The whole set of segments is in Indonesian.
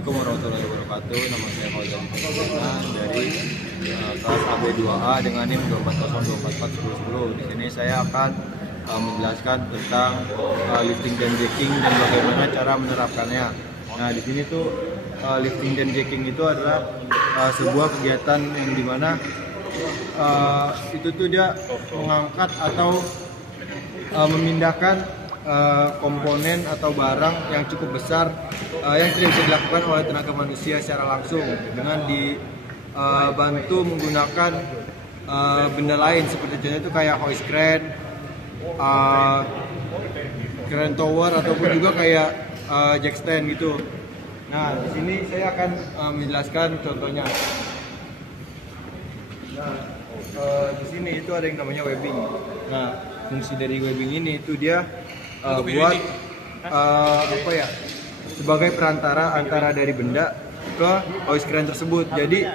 Assalamualaikum warahmatullahi wabarakatuh. Nama saya Fauzan dari kelas AB2A dengan NIM 240244110. Di sini saya akan menjelaskan tentang lifting dan jacking dan bagaimana cara menerapkannya. Nah, di sini tuh lifting dan jacking itu adalah sebuah kegiatan yang dimana itu tuh dia mengangkat atau memindahkan komponen atau barang yang cukup besar yang tidak bisa dilakukan oleh tenaga manusia secara langsung dengan dibantu menggunakan benda lain, seperti contohnya itu kayak hoist crane, crane tower, ataupun juga kayak jack stand gitu. Nah, di sini saya akan menjelaskan contohnya. Nah, di sini itu ada yang namanya webbing. Nah, fungsi dari webbing ini itu dia buat sebagai perantara antara dari benda ke hoist crane tersebut. Jadi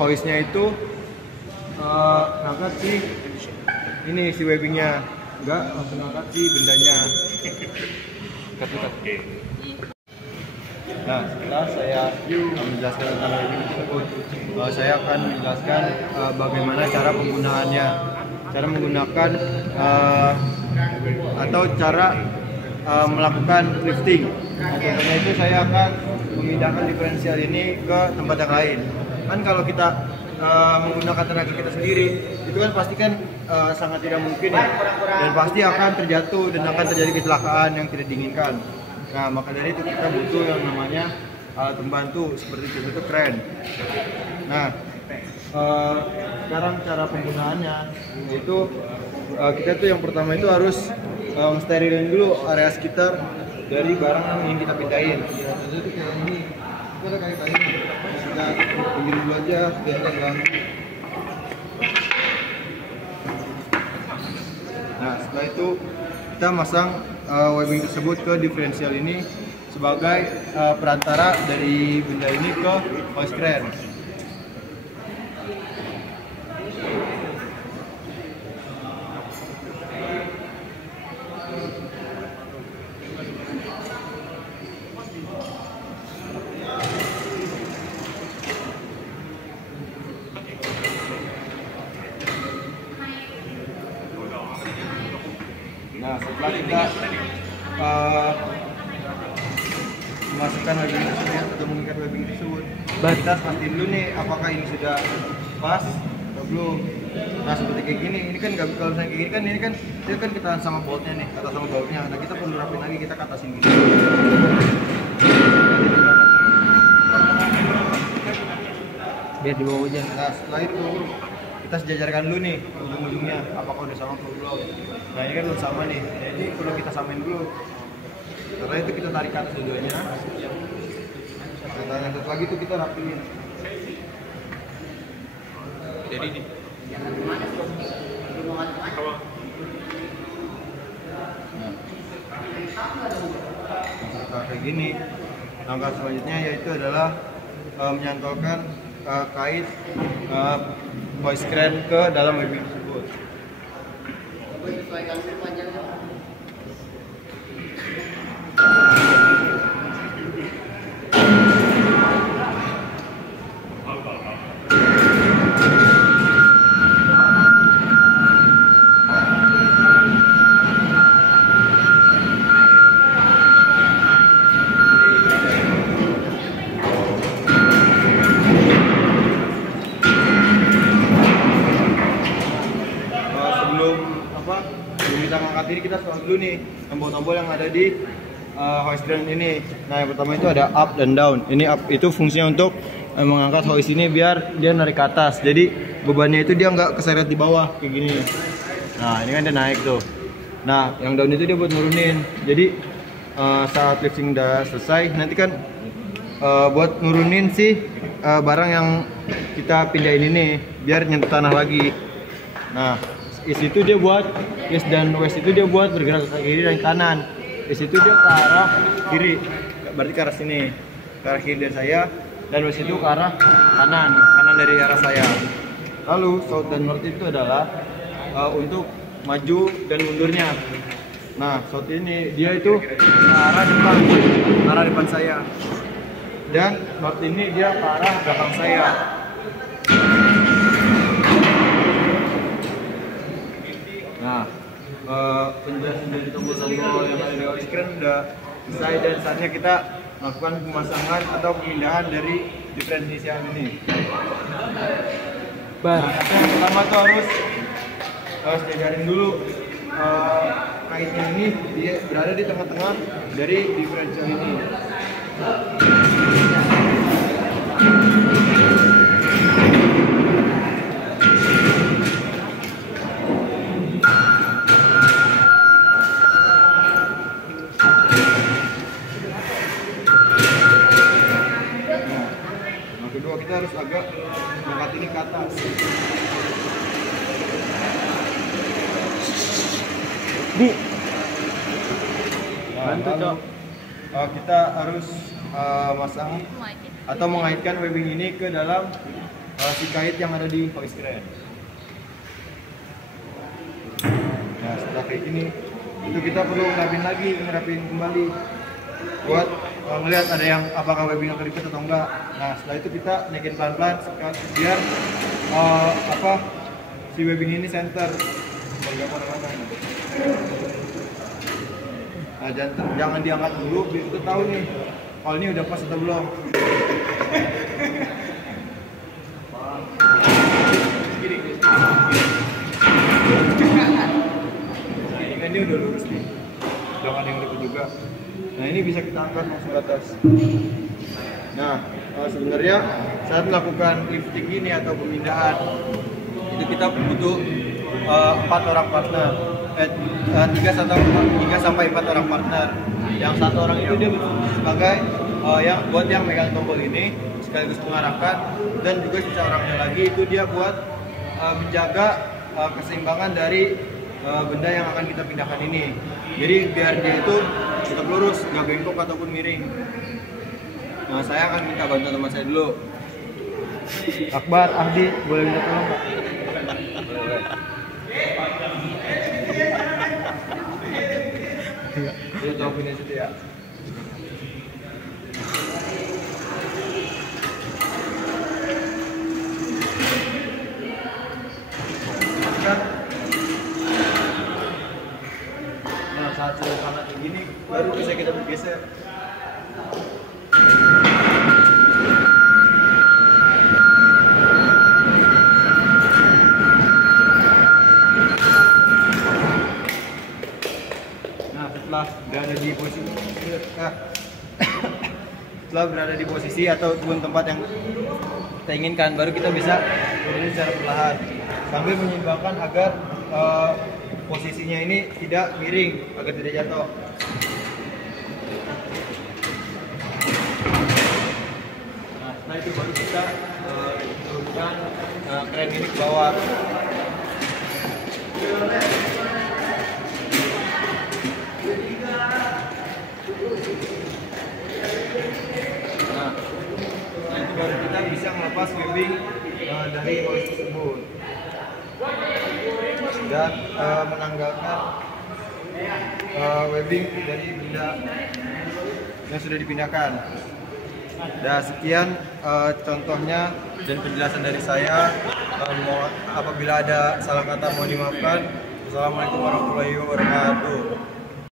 hoistnya itu ngangkat si webbingnya, enggak langsung ngangkat si bendanya. Nah, setelah saya menjelaskan tentang webbing tersebut, saya akan menjelaskan bagaimana cara penggunaannya, cara menggunakan atau cara melakukan lifting. Nah, contohnya itu saya akan memindahkan diferensial ini ke tempat yang lain. Kan kalau kita menggunakan tenaga kita sendiri, itu kan pasti kan sangat tidak mungkin ya, dan pasti akan terjatuh dan akan terjadi kecelakaan yang tidak diinginkan. Nah, maka dari itu kita butuh yang namanya alat pembantu seperti itu crane. Nah, sekarang cara penggunaannya itu kita tuh yang pertama itu harus sterilin dulu area sekitar dari barang yang ingin kita pindahin. Jadi itu kayak ini, itu ada kayak tadi kita pinggir dulu aja biar enggak. Nah, setelah itu kita masang webbing tersebut ke diferensial ini sebagai perantara dari benda ini ke hoist crane. Nah, setelah kita memasukkan webbing tersebut atau mengikat webbing tersebut, kita pastiin dulu nih apakah ini sudah pas atau belum. Nah, seperti kayak gini, ini kan nggak, kalau misalnya kayak gini kan ini kan dia kan kita sama boltnya nih, atau sama bautnya. Nah, kita perlu rapin lagi, kita katasin gini. Biar di bawah aja. Nah, setelah itu kita sejajarkan dulu nih ujung-ujungnya apakah udah sama atau belum. Nah, ini kan belum sama nih, jadi perlu kita samain dulu. Setelah itu kita tarik ke atas dua-duanya. Nah, yang satu lagi tuh kita rapiin. Jadi ini nah, kayak gini. Langkah selanjutnya yaitu adalah menyantolkan kait hoist crane ke dalam webbing tersebut. Sebelum kita ngangkat ini, kita setel dulu nih tombol-tombol yang ada di hoist crane ini. Nah, yang pertama itu ada up dan down. Ini up itu fungsinya untuk mengangkat hoist ini biar dia narik ke atas. Jadi bebannya itu dia nggak keseret di bawah kayak gini. Nah, ini kan dia naik tuh. Nah, yang down itu dia buat nurunin. Jadi saat lifting udah selesai, nanti kan buat nurunin sih barang yang kita pindahin ini biar nyentuh tanah lagi. Nah, east itu dia buat east dan west itu dia buat bergerak ke kiri dan kanan. East itu dia ke arah kiri, berarti ke arah sini, ke arah kiri dari saya, dan west itu ke arah kanan dari arah saya. Lalu south dan north itu adalah untuk maju dan mundurnya. Nah, south ini dia itu ke arah depan saya. dan knot ini dia ke arah belakang saya. Nah, penjelasan dari tombol-tombol yang ada di hoist crane udah selesai, dan saatnya kita melakukan pemasangan atau pemindahan dari diferensial ini. Nah, yang pertama tuh harus jajarin dulu kaitnya ini dia berada di tengah-tengah dari diferensial ini. Nah, kedua kita harus agak mengangkat ini ke atas. Di Bantu, Cok. Kita harus masang atau mengaitkan webbing ini ke dalam si kait yang ada di hoist crane. Nah, setelah kayak gini, itu kita perlu ngerapin kembali buat melihat ada yang apakah webbingnya keriput atau enggak. Nah, setelah itu kita naikin pelan-pelan biar si webbing ini center. Nah, jangan diangkat dulu biar kita tahu nih kalau ini udah pas atau belum. Ini udah lurus nih, jangan yang lurus juga. Nah, ini bisa kita angkat langsung ke atas. Nah, sebenarnya saat melakukan lifting ini atau pemindahan itu kita butuh 4 orang partner, 3 sampai 4 orang partner. Yang satu orang itu dia sebagai yang megang tombol ini sekaligus mengarahkan, dan juga sisa orangnya lagi itu dia buat menjaga keseimbangan dari benda yang akan kita pindahkan ini. Jadi biar dia itu tetap lurus, nggak bengkok ataupun miring. Nah, saya akan minta bantuan teman saya dulu. Akbar, Ahdi, boleh minta tolong Pak? Dia tahu punya situ ya. Nah, saat sudah panas kayak gini, baru bisa kita bergeser. Setelah berada di posisi ataupun tempat yang kita inginkan, baru kita bisa turunin secara perlahan sambil menyeimbangkan agar posisinya ini tidak miring, agar tidak jatuh. Nah, setelah itu baru kita turunkan crane ini ke bawah. Nah, itu baru kita bisa melepas webbing dari hoist tersebut dan menanggalkan webbing dari benda yang sudah dipindahkan. Dan sekian contohnya dan penjelasan dari saya. Apabila ada salah kata mohon dimaafkan. Assalamualaikum warahmatullahi wabarakatuh.